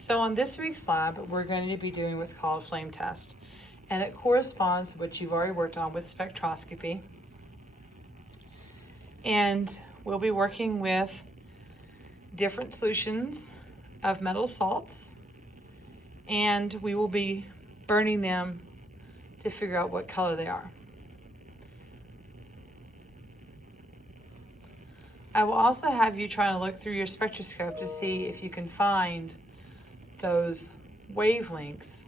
So on this week's lab, we're going to be doing what's called a flame test, and it corresponds to what you've already worked on with spectroscopy. And we'll be working with different solutions of metal salts, and we will be burning them to figure out what color they are. I will also have you try to look through your spectroscope to see if you can find those wavelengths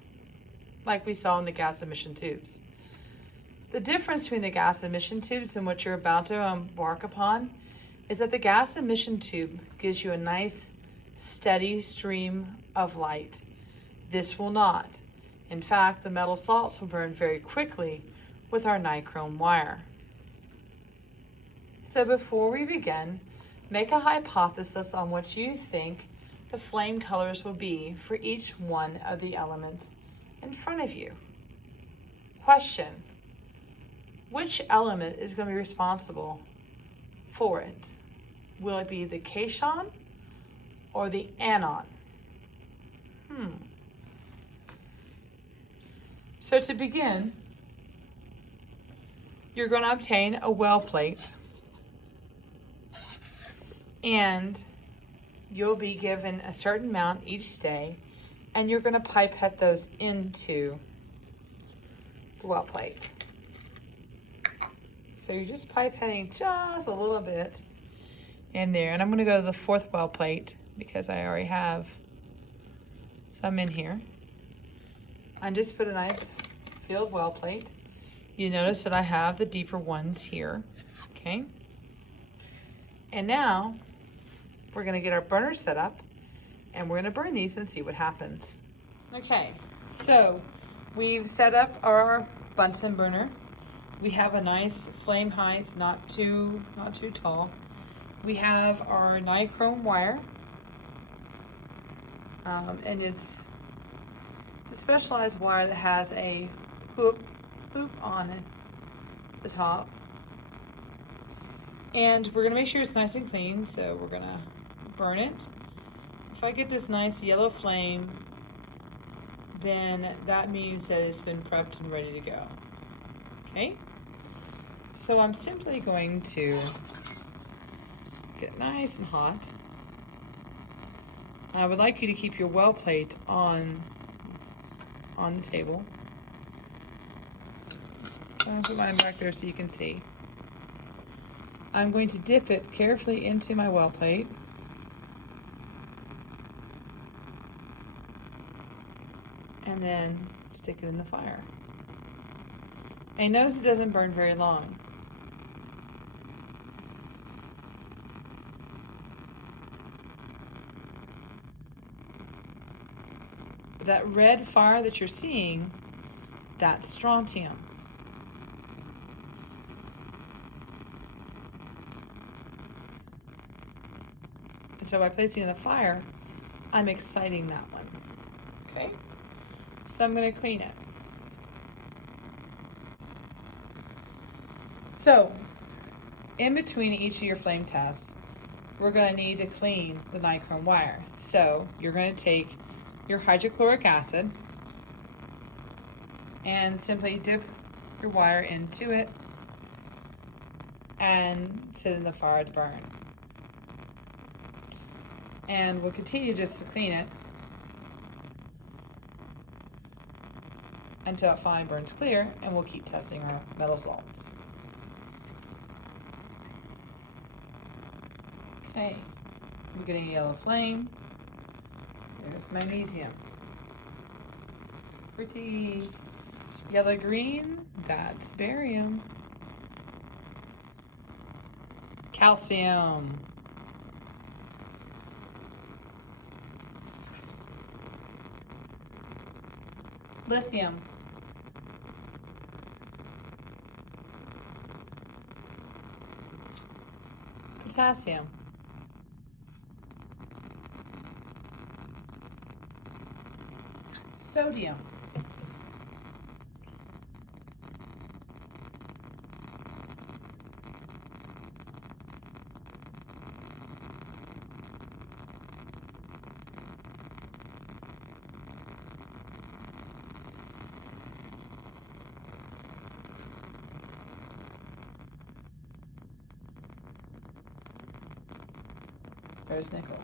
like we saw in the gas emission tubes. The difference between the gas emission tubes and what you're about to embark upon is that the gas emission tube gives you a nice steady stream of light. This will not. In fact, the metal salts will burn very quickly with our nichrome wire. So before we begin, make a hypothesis on what you think the flame colors will be for each one of the elements in front of you. Question: which element is going to be responsible for it? Will it be the cation or the anion? So to begin, you're going to obtain a well plate, and you'll be given a certain amount each day, and you're going to pipette those into the well plate. So you're just pipetting just a little bit in there. And I'm going to go to the fourth well plate because I already have some in here. I just put a nice filled well plate. You notice that I have the deeper ones here, okay? And now we're going to get our burner set up, and we're going to burn these and see what happens. Okay, so we've set up our Bunsen burner. We have a nice flame height, not too tall. We have our nichrome wire, and it's a specialized wire that has a hoop on it, the top. And we're gonna make sure it's nice and clean, so we're gonna burn it. If I get this nice yellow flame, then that means that it's been prepped and ready to go. Okay? So I'm simply going to get nice and hot. I would like you to keep your well plate on the table. I'm going to put mine back there so you can see. I'm going to dip it carefully into my well plate. And then stick it in the fire. And notice it doesn't burn very long. That red fire that you're seeing, that's strontium. And so by placing it in the fire, I'm exciting that one. Okay? So I'm going to clean it. So, in between each of your flame tests, we're going to need to clean the nichrome wire. So, you're going to take your hydrochloric acid and simply dip your wire into it and sit in the fire to burn. And we'll continue just to clean it until it finally burns clear, and we'll keep testing our metal salts. Okay, I'm getting a yellow flame. There's magnesium. Pretty yellow-green, that's barium. Calcium. Lithium. Potassium. Sodium. There's nickel.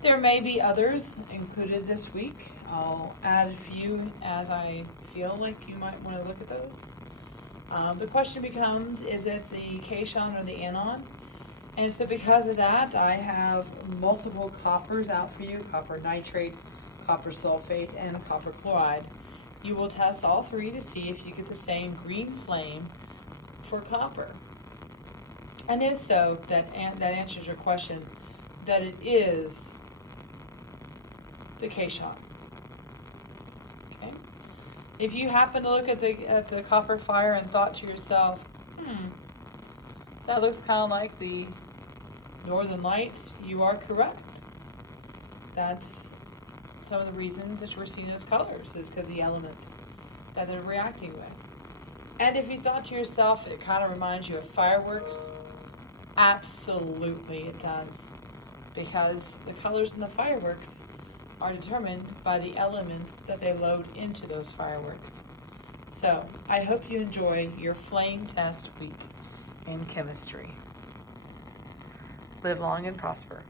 There may be others included this week. I'll add a few as I feel like you might want to look at those. The question becomes, is it the Kashon or the Anon? And so because of that, I have multiple coppers out for you: copper nitrate, copper sulfate, and copper chloride. You will test all three to see if you get the same green flame for copper. And if so, that answers your question, that it is the Kashon. Okay. If you happen to look at the copper fire and thought to yourself, that looks kind of like the Northern Lights, you are correct. That's some of the reasons that we're seeing those colors, is because the elements that they're reacting with. And if you thought to yourself, it kind of reminds you of fireworks, absolutely it does, because the colors in the fireworks are determined by the elements that they load into those fireworks. So I hope you enjoy your flame test week in chemistry. Live long and prosper.